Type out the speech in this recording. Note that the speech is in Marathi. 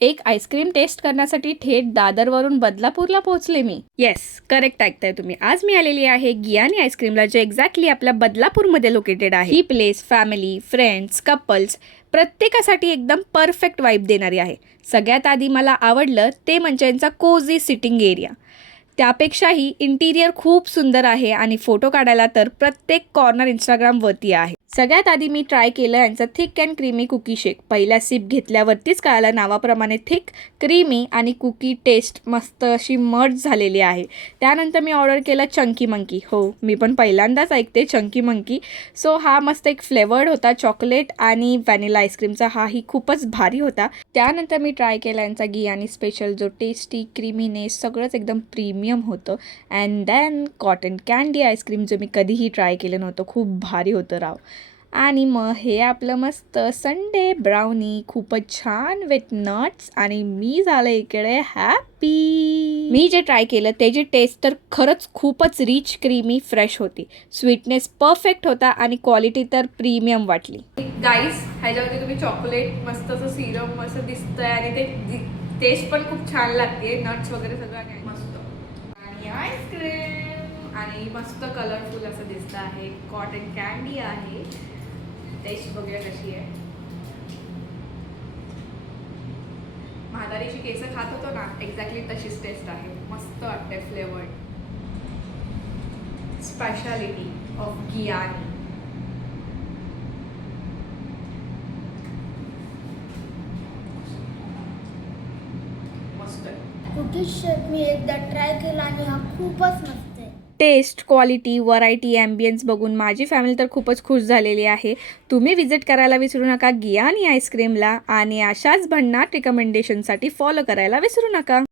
एक आईस्क्रीम टेस्ट करण्यासाठी थेट दादरवरून बदलापूरला पोहोचले मी. येस, करेक्ट ऐकताय तुम्ही. आज मी आलेली आहे गियानी आईस्क्रीमला, जे एक्झॅक्टली आपल्या बदलापूरमध्ये लोकेटेड आहे. ही प्लेस फॅमिली, फ्रेंड्स, कपल्स प्रत्येकासाठी एकदम परफेक्ट वाईब देणारी आहे. सगळ्यात आधी मला आवडलं ते म्हणजे यांचा कोझी सिटिंग एरिया. त्यापेक्षाही इंटिरियर खूप सुंदर आहे आणि फोटो काढायला तर प्रत्येक कॉर्नर इंस्टाग्रामवरती आहे. सगळ्यात आधी मी ट्राय केलं यांचं थिक अँड क्रीमी कुकी शेक. पहिला सिप घेतल्यावरतीच कळालं, नावाप्रमाणे थिक, क्रीमी आणि कुकी टेस्ट मस्त अशी मर्ज झालेली आहे. त्यानंतर मी ऑर्डर केलं चंकी मंकी. हो, मी पण पहिल्यांदाच ऐकते चंकी मंकी. सो हा मस्त एक फ्लेवर्ड होता, चॉकलेट आणि व्हॅनिला आईस्क्रीमचा. हाही खूपच भारी होता. त्यानंतर मी ट्राय केला यांचा गियानी स्पेशल, जो टेस्टी, क्रीमीनेस सगळंच एकदम प्रीमियम होतं. And then cotton candy ice cream, जो मी कधीही ट्राय केलं नव्हतं. खूप भारी होतं राव. आणि मग हे आपलं मस्त संडे ब्राउनी, खूपच छान विथ नट्स. आणि मी झालं इकडे हॅपी. मी जे ट्राय केलं त्याची टेस्ट तर खरंच खूपच रिच, क्रीमी, फ्रेश होती. स्वीटनेस परफेक्ट होता आणि क्वालिटी तर प्रीमियम वाटली. गाईस, ह्याच्यावरती तुम्ही चॉकलेट मस्त असं सिरम असं दिसतंय आणि ते टेस्ट पण खूप छान लागते. नट्स वगैरे सगळं काय मस्त. आणि आईस्क्रीम आणि मस्त कलरफुल असं दिसतं आहे. कॉटन कँडी आहे. टेस्ट बघूया कशी आहे. म्हातारीची केसं खात होतो ना, एक्झॅक्टली तशीच टेस्ट आहे. मस्त वाटते. फ्लेवर्ड स्पेशालिटी ऑफ गियानी. मस्त. कुकीज शेक मी एकदा ट्राय केला आणि हा खूपच मस्त आहे. टेस्ट, क्वालिटी, व्हरायटी, ॲम्बियन्स बघून माझी फॅमिली तर खूपच खुश झालेली आहे. तुम्ही विजिट करायला विसरू नका गियानी आईस्क्रीमला आणि अशाच भन्नाट रिकमेंडेशनसाठी फॉलो करायला विसरू नका.